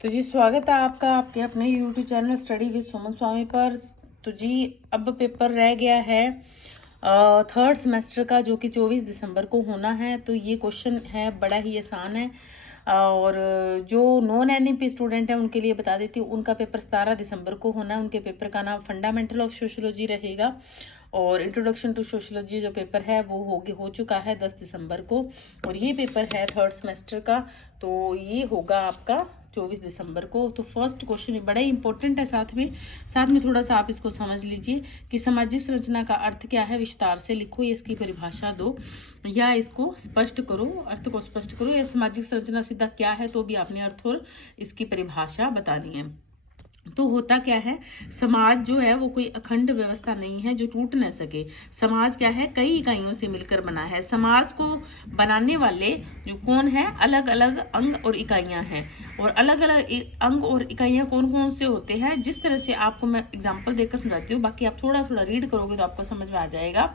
तो जी स्वागत है आपका आपके अपने यूट्यूब चैनल स्टडी विद सुमन स्वामी पर। तो जी अब पेपर रह गया है थर्ड सेमेस्टर का, जो कि 24 दिसंबर को होना है। तो ये क्वेश्चन है, बड़ा ही आसान है। और जो नॉन एनईपी स्टूडेंट हैं उनके लिए बता देती हूँ, उनका पेपर 17 दिसंबर को होना है। उनके पेपर का नाम फंडामेंटल ऑफ सोशियोलॉजी रहेगा और इंट्रोडक्शन टू सोशियोलॉजी जो पेपर है वो हो चुका है 10 दिसंबर को। और ये पेपर है थर्ड सेमेस्टर का, तो ये होगा आपका 24 दिसंबर को। तो फर्स्ट क्वेश्चन बड़ा ही इंपॉर्टेंट है। साथ में थोड़ा सा आप इसको समझ लीजिए कि सामाजिक संरचना का अर्थ क्या है, विस्तार से लिखो, या इसकी परिभाषा दो, या इसको स्पष्ट करो, अर्थ को स्पष्ट करो। या सामाजिक संरचना सीधा क्या है तो भी आपने अर्थ और इसकी परिभाषा बतानी है। तो होता क्या है, समाज जो है वो कोई अखंड व्यवस्था नहीं है जो टूट न सके। समाज क्या है, कई इकाइयों से मिलकर बना है। समाज को बनाने वाले जो कौन है, अलग अलग अंग और इकाइयां हैं। और अलग अलग अंग और इकाइयां कौन कौन से होते हैं, जिस तरह से आपको मैं एग्जांपल देकर समझाती हूँ, बाकी आप थोड़ा थोड़ा रीड करोगे तो आपको समझ में आ जाएगा।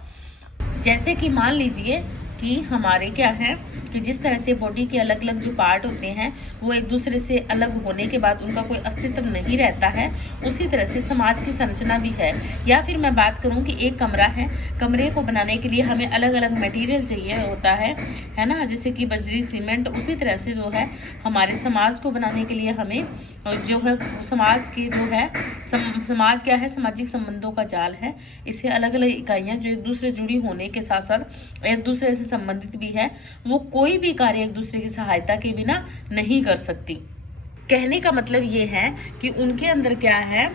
जैसे कि मान लीजिए कि हमारे क्या है कि जिस तरह से बॉडी के अलग अलग जो पार्ट होते हैं वो एक दूसरे से अलग होने के बाद उनका कोई अस्तित्व नहीं रहता है, उसी तरह से समाज की संरचना भी है। या फिर मैं बात करूं कि एक कमरा है, कमरे को बनाने के लिए हमें अलग अलग मटेरियल चाहिए होता है ना, जैसे कि बजरी, सीमेंट। उसी तरह से जो है हमारे समाज को बनाने के लिए हमें जो है समाज की जो है समाज क्या है, सामाजिक संबंधों का जाल है। इसे अलग अलग इकाइयां जो एक दूसरे जुड़ी होने के साथ साथ एक दूसरे से संबंधित भी है, वो कोई भी कार्य एक दूसरे की सहायता के बिना नहीं कर सकती। कहने का मतलब ये है कि उनके अंदर क्या है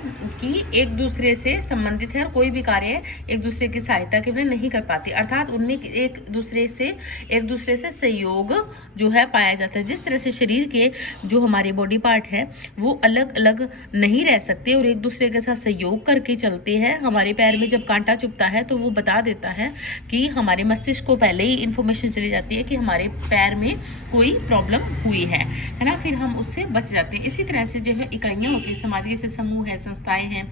कि एक दूसरे से संबंधित है और कोई भी कार्य एक दूसरे की सहायता के बिना नहीं कर पाती, अर्थात उनमें एक दूसरे से सहयोग जो है पाया जाता है। जिस तरह से शरीर के जो हमारे बॉडी पार्ट है वो अलग अलग नहीं रह सकते और एक दूसरे के साथ सहयोग करके चलते हैं। हमारे पैर में जब कांटा चुभता है तो वो बता देता है कि हमारे मस्तिष्क को पहले ही इंफॉर्मेशन चली जाती है कि हमारे पैर में कोई प्रॉब्लम हुई है ना, फिर हम उससे बच जाते हैं। इसी तरह से जो है इकाइयां होती है समाज, जैसे समूह है, संस्थाएं हैं,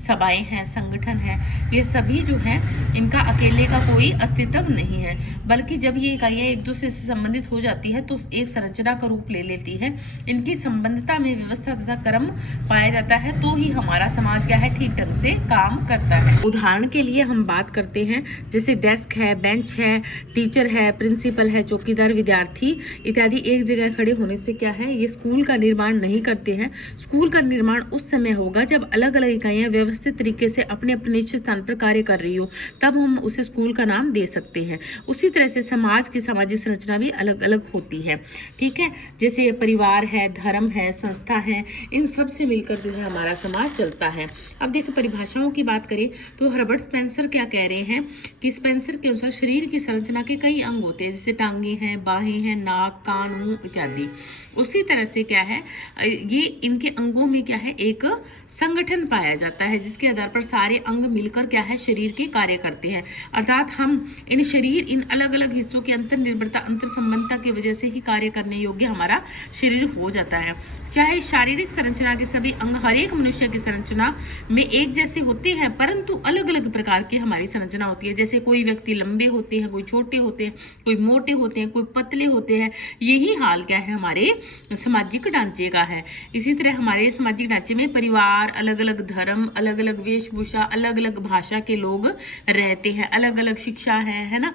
सभाएं हैं, संगठन है, ये सभी जो है इनका अकेले का कोई अस्तित्व नहीं है, बल्कि जब ये इकाइयां एक दूसरे से संबंधित हो जाती है तो एक संरचना का रूप ले लेती है। इनकी संबंधता में व्यवस्था तथा क्रम पाया जाता है, तो ही हमारा समाज क्या है, ठीक ढंग से काम करता है। उदाहरण के लिए हम बात करते हैं, जैसे डेस्क है, बेंच है, टीचर है, प्रिंसिपल है, चौकीदार, विद्यार्थी इत्यादि एक जगह खड़े होने से क्या है, ये स्कूल का निर्माण नहीं करते हैं। स्कूल का निर्माण उस समय होगा जब अलग अलग इकाइयां व्यवस्थित तरीके से अपने अपने निश्चित स्थान पर कार्य कर रही हो, तब हम उसे स्कूल का नाम दे सकते हैं। उसी तरह से समाज की सामाजिक संरचना भी अलग अलग होती है, ठीक है। जैसे परिवार है, धर्म है, संस्था है, इन सब से मिलकर जो है हमारा समाज चलता है। अब देखो परिभाषाओं की बात करें तो हर्बर्ट स्पेंसर क्या कह रहे हैं कि स्पेंसर के अनुसार शरीर की संरचना के कई अंग होते हैं, जैसे टांगे हैं, बाहें हैं, नाक, कान, मुंह इत्यादि। उसी तरह से क्या है, ये इनके अंगों में क्या है, एक संगठन पाया जाता है जिसके आधार पर सारे अंग मिलकर क्या है, शरीर के कार्य करते हैं। अर्थात हम इन अलग अलग हिस्सों की अंतर निर्भरता, अंतर संबंधता की वजह से ही कार्य करने योग्य हमारा शरीर हो जाता है। चाहे शारीरिक संरचना के सभी अंग हर एक मनुष्य की संरचना में एक जैसे होते हैं, परंतु अलग अलग प्रकार की हमारी संरचना होती है। जैसे कोई व्यक्ति लंबे होते हैं, कोई छोटे होते हैं, कोई मोटे होते हैं, कोई पतले होते हैं। यही हाल क्या है, हमारे सामाजिक ढांचे का है। इसी तरह हमारे सामाजिक ढांचे में परिवार, अलग अलग धर्म, अलग अलग वेशभूषा, अलग अलग भाषा के लोग रहते हैं, अलग अलग शिक्षा है ना,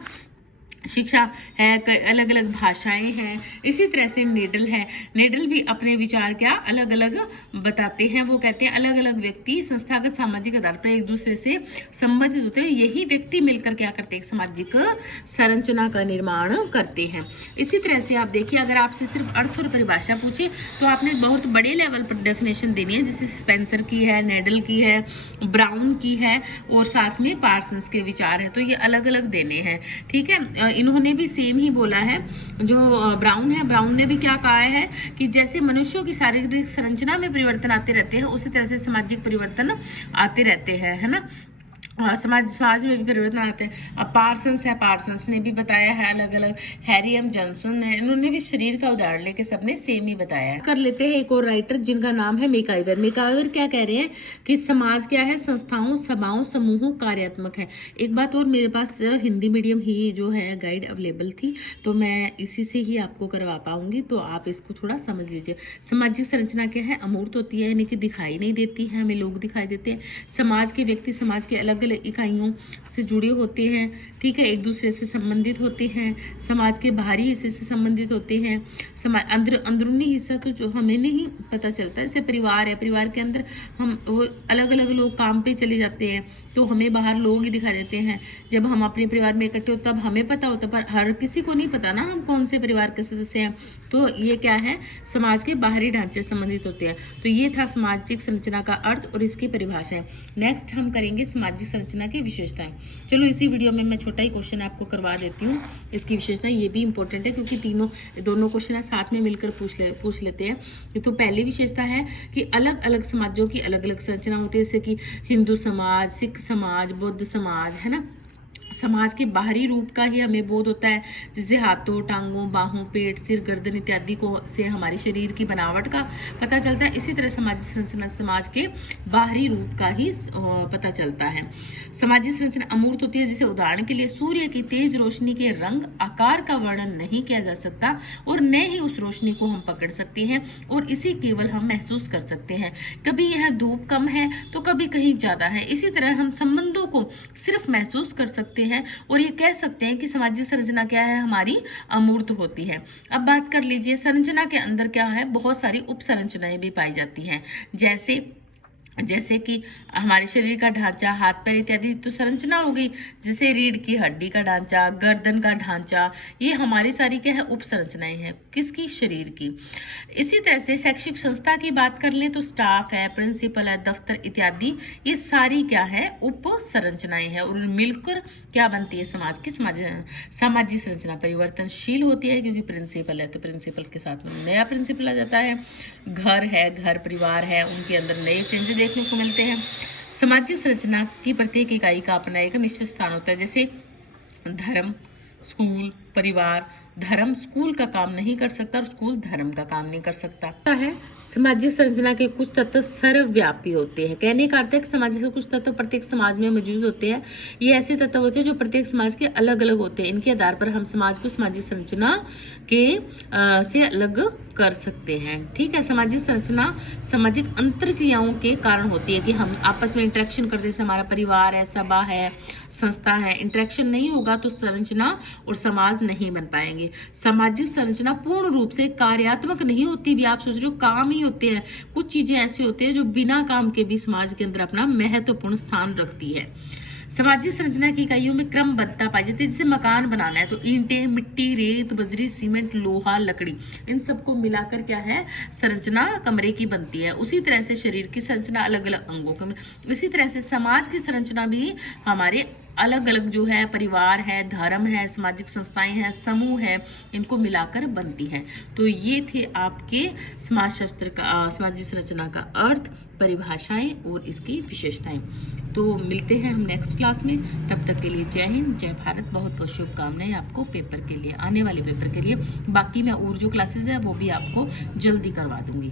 शिक्षा है, अलग अलग भाषाएं हैं। इसी तरह से नेडल है, नेडल भी अपने विचार क्या अलग अलग बताते हैं। वो कहते हैं अलग अलग व्यक्ति संस्थागत सामाजिक आधार पर एक दूसरे से संबंधित होते हैं, यही व्यक्ति मिलकर क्या करते हैं, एक सामाजिक संरचना का निर्माण करते हैं। इसी तरह से आप देखिए, अगर आपसे सिर्फ अर्थ और परिभाषा पूछे तो आपने बहुत बड़े लेवल पर डेफिनेशन देनी है, जैसे स्पेंसर की है, नेडल की है, ब्राउन की है और साथ में पार्सन्स के विचार है, तो ये अलग अलग देने हैं, ठीक है। इन्होंने भी सेम ही बोला है, जो ब्राउन है, ब्राउन ने भी क्या कहा है कि जैसे मनुष्यों की शारीरिक संरचना में परिवर्तन आते रहते हैं, उसी तरह से सामाजिक परिवर्तन आते रहते हैं, है ना। समाज में भी परिवर्तन आते हैं। अब पार्सन्स है, पार्सन्स ने भी बताया है अलग अलग। हैरी एम जॉनसन है, इन्होंने भी शरीर का उदाहरण लेके सबने सेम ही बताया है। कर लेते हैं एक और राइटर जिनका नाम है मेकाइवर। मेकाइवर क्या कह रहे हैं कि समाज क्या है, संस्थाओं, सभाओं, समूहों, कार्यात्मक है। एक बात और, मेरे पास हिंदी मीडियम ही जो है गाइड अवेलेबल थी, तो मैं इसी से ही आपको करवा पाऊंगी, तो आप इसको थोड़ा समझ लीजिए। सामाजिक संरचना क्या है, अमूर्त होती है, यानी कि दिखाई नहीं देती है, हमें लोग दिखाई देते हैं। समाज के व्यक्ति समाज के अलग इकाइयों से जुड़े होते हैं, ठीक है, एक दूसरे से संबंधित होते हैं। समाज के बाहरी हिस्से से संबंधित होते हैं। समाज अंदरूनी हिस्सा तो जो हमें नहीं पता चलता, जैसे परिवार है, परिवार के अंदर हम वो अलग अलग लोग काम पे चले जाते हैं, तो हमें बाहर लोग ही दिखाई देते हैं। जब हम अपने परिवार में इकट्ठे होते तब हमें पता होता, पर हर किसी को नहीं पता ना हम कौन से परिवार के सदस्य हैं। तो ये क्या है, समाज के बाहरी ढांचे संबंधित होते हैं। तो ये था सामाजिक संरचना का अर्थ और इसकी परिभाषा। नेक्स्ट हम करेंगे सामाजिक संरचना की विशेषताएं। चलो इसी वीडियो में मैं छोटा ही क्वेश्चन आपको करवा देती हूँ। इसकी विशेषताएं ये भी इंपॉर्टेंट है क्योंकि दोनों क्वेश्चन साथ में मिलकर पूछ लेते हैं। तो पहली विशेषता है कि अलग अलग समाजों की अलग अलग संरचना होती है, जैसे कि हिंदू समाज, सिख समाज, बौद्ध समाज, है ना। समाज के बाहरी रूप का ही हमें बोध होता है, जैसे हाथों, टांगों, बाहों, पेट, सिर, गर्दन इत्यादि को से हमारे शरीर की बनावट का पता चलता है। इसी तरह सामाजिक संरचना समाज के बाहरी रूप का ही पता चलता है। सामाजिक संरचना अमूर्त होती है, जैसे उदाहरण के लिए सूर्य की तेज रोशनी के रंग आकार का वर्णन नहीं किया जा सकता और न ही उस रोशनी को हम पकड़ सकते हैं और इसे केवल हम महसूस कर सकते हैं। कभी यह धूप कम है तो कभी कहीं ज्यादा है। इसी तरह हम संबंधों को सिर्फ महसूस कर सकते हैं और ये कह सकते हैं कि सामाजिक संरचना क्या है, हमारी अमूर्त होती है। अब बात कर लीजिए संरचना के अंदर क्या है, बहुत सारी उप संरचनाएं भी पाई जाती हैं, जैसे कि हमारे शरीर का ढांचा, हाथ पैर इत्यादि तो संरचना हो गई। जैसे रीढ़ की हड्डी का ढांचा, गर्दन का ढांचा, ये हमारी सारी क्या है, उप संरचनाएं हैं, किसकी, शरीर की। इसी तरह से शैक्षिक संस्था की बात कर ले तो स्टाफ है, प्रिंसिपल है, दफ्तर इत्यादि, ये सारी क्या है, उप संरचनाएं हैं और मिलकर क्या बनती है, समाज की सामाजिक संरचना परिवर्तनशील होती है, क्योंकि प्रिंसिपल है तो प्रिंसिपल के साथ में नया प्रिंसिपल आ जाता है। घर है, घर परिवार है, उनके अंदर नए चेंज देखने को मिलते हैं। सामाजिक संरचना की प्रत्येक इकाई का अपना एक निश्चित स्थान होता है, जैसे धर्म, स्कूल, परिवार। धर्म स्कूल का काम नहीं कर सकता और स्कूल धर्म का काम नहीं कर सकता है। सामाजिक संरचना के कुछ तत्व सर्वव्यापी होते हैं। कहने का अर्थ है कि समाज के कुछ तत्व प्रत्येक समाज में मौजूद होते हैं। ये ऐसे तत्व होते हैं जो प्रत्येक समाज के अलग अलग होते हैं। इनके आधार पर हम समाज को सामाजिक संरचना के से अलग कर सकते हैं, ठीक है। सामाजिक संरचना सामाजिक अंतरक्रियाओं के कारण होती है कि हम आपस में इंटरेक्शन करते हैं, जैसे हमारा परिवार है, सभा है, संस्था है। इंटरेक्शन नहीं होगा तो संरचना और समाज नहीं बन पाएंगे। सामाजिक संरचना पूर्ण रूप से कार्यात्मक नहीं होती भी, आप सोच रहे हो काम ही होते हैं। कुछ चीजें ऐसी होती है जो बिना काम के भी समाज के अंदर अपना महत्वपूर्ण स्थान रखती है। सामाजिक संरचना की इकाइयों में क्रमबद्धता पाई जाती है। जैसे मकान बनाना है तो ईंटें, मिट्टी, रेत, बजरी, सीमेंट, लोहा, लकड़ी, इन सबको मिलाकर क्या है, संरचना कमरे की बनती है। उसी तरह से शरीर की संरचना अलग अलग अंगों का, इसी तरह से समाज की संरचना भी हमारे अलग अलग जो है, परिवार है, धर्म है, सामाजिक संस्थाएं हैं, समूह है, इनको मिलाकर बनती है। तो ये थे आपके समाजशास्त्र का, सामाजिक संरचना का अर्थ, परिभाषाएं और इसकी विशेषताएं। तो मिलते हैं हम नेक्स्ट क्लास में। तब तक के लिए जय हिंद, जय भारत। बहुत बहुत शुभकामनाएं आपको पेपर के लिए, आने वाले पेपर के लिए। बाकी मैं और जो क्लासेस है वो भी आपको जल्दी करवा दूंगी।